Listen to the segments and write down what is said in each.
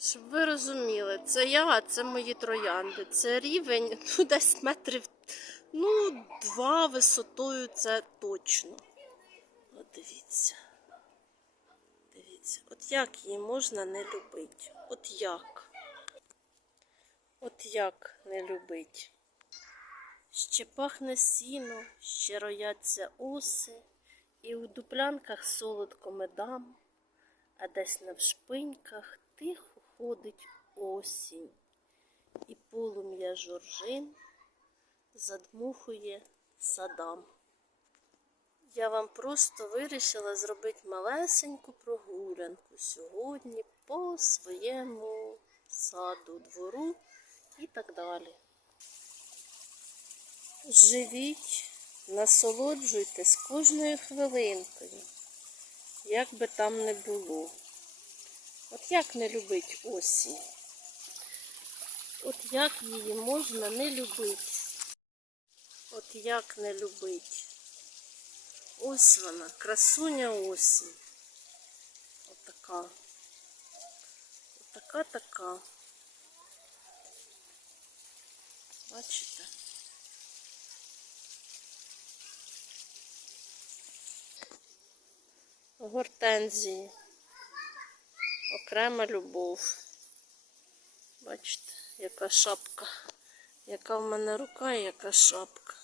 Щоб ви розуміли, це я, це мої троянди. Це рівень, ну, десь метрів, ну, два висотою це точно. От дивіться. Дивіться, от як її можна не любити? От як? От як не любить? Ще пахне сіно, ще рояться оси, і у дуплянках солодко медам, а десь на вшпиньках тихо ходить осінь, і полум'я жоржин задмухує садам. Я вам просто вирішила зробити малесеньку прогулянку сьогодні по своєму саду, двору і так далі. Живіть, насолоджуйтесь кожною хвилинкою, як би там не було. От як не любить осінь? От як її можна не любити? От як не любить? Ось вона, красуня осінь. Отака. Отака така. Бачите? Гортензії. Окрема любов. Бачите, яка шапка. Яка в мене рука і яка шапка.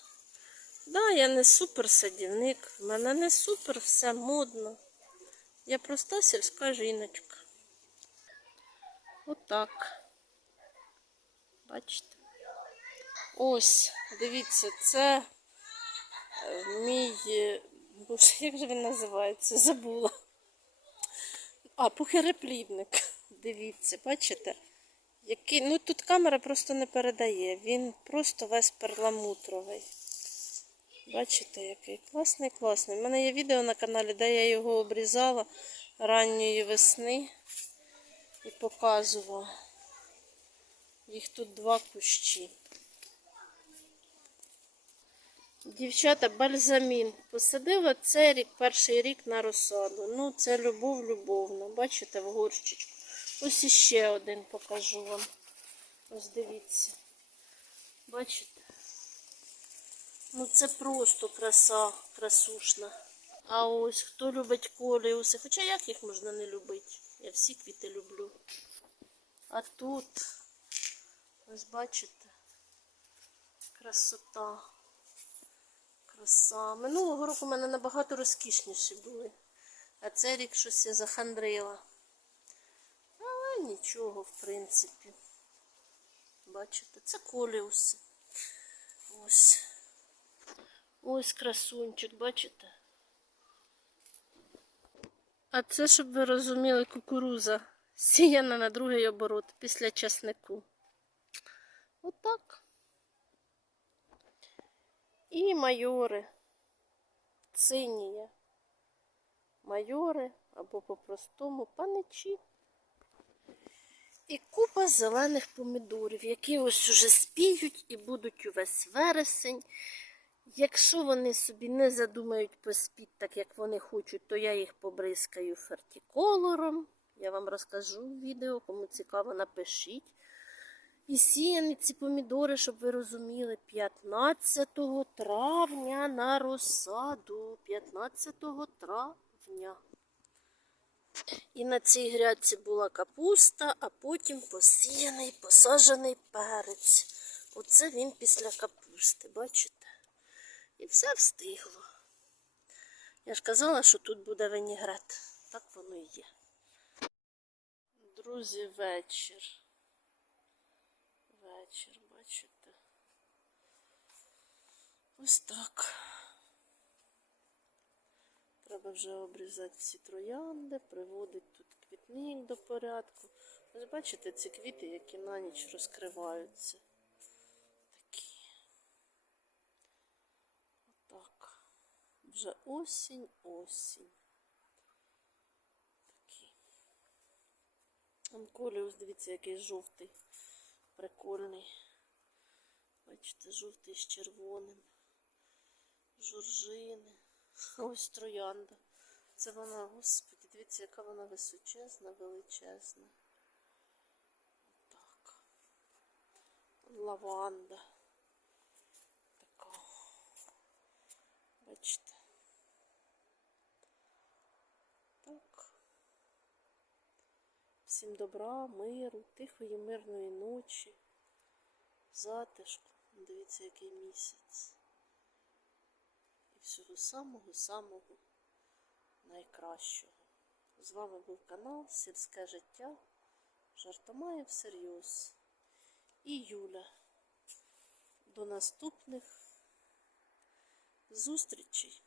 Да, я не супер садівник. В мене не супер все модно. Я проста сільська жіночка. Отак. Бачите? Ось, дивіться, це е, мій. е, як же він називається? Забула. А, пухиреплідник. Дивіться, бачите? Який... Ну тут камера просто не передає. Він просто весь перламутровий. Бачите, який класний, класний. У мене є відео на каналі, де я його обрізала ранньої весни і показувала. Їх тут два кущі. Дівчата, бальзамін. Посадила цей рік, перший рік на розсаду. Ну, це любов любовна. Бачите, в горщичку. Ось іще один покажу вам. Ось дивіться. Бачите? Ну це просто краса, красушна. А ось хто любить коліуси. Хоча як їх можна не любити? Я всі квіти люблю. А тут, ось бачите, красота. Краса. Минулого року в мене набагато розкішніші були. А цей рік щось я захандрила. Але нічого, в принципі. Бачите, це коліуси. Ось. Ось красунчик, бачите? А це, щоб ви розуміли, кукуруза сіяна на другий оборот після часнику. Отак. І майори. Цинія. Майори або по-простому паничі. І купа зелених помідорів, які ось уже спіють і будуть увесь вересень. Якщо вони собі не задумають поспіть так, як вони хочуть, то я їх побризкаю фертиколором. Я вам розкажу в відео, кому цікаво, напишіть. І сіяні ці помідори, щоб ви розуміли, 15 травня на розсаду. 15 травня. І на цій грядці була капуста, а потім посіяний, посаджений перець. Оце він після капусти, бачите? І все встигло. Я ж казала, що тут буде винігрет. Так воно і є. Друзі, вечір. Вечір, бачите? Ось так. Треба вже обрізати всі троянди, приводити тут квітник до порядку. Ось бачите ці квіти, які на ніч розкриваються. Такі. Отак. Вже осінь, осінь. Такі. Анколіус, дивіться, який жовтий прикольний. Бачите, жовтий з червоним. Журжини. Ось троянда. Це вона, господи, дивіться, яка вона височезна, величезна. Отак. Лаванда. Така. Бачите. Всім добра, миру, тихої, мирної ночі, затишку. Дивіться, який місяць. І всього самого-самого найкращого. З вами був канал Сільське життя. Жартомає всерйоз. І Юля. До наступних зустрічей.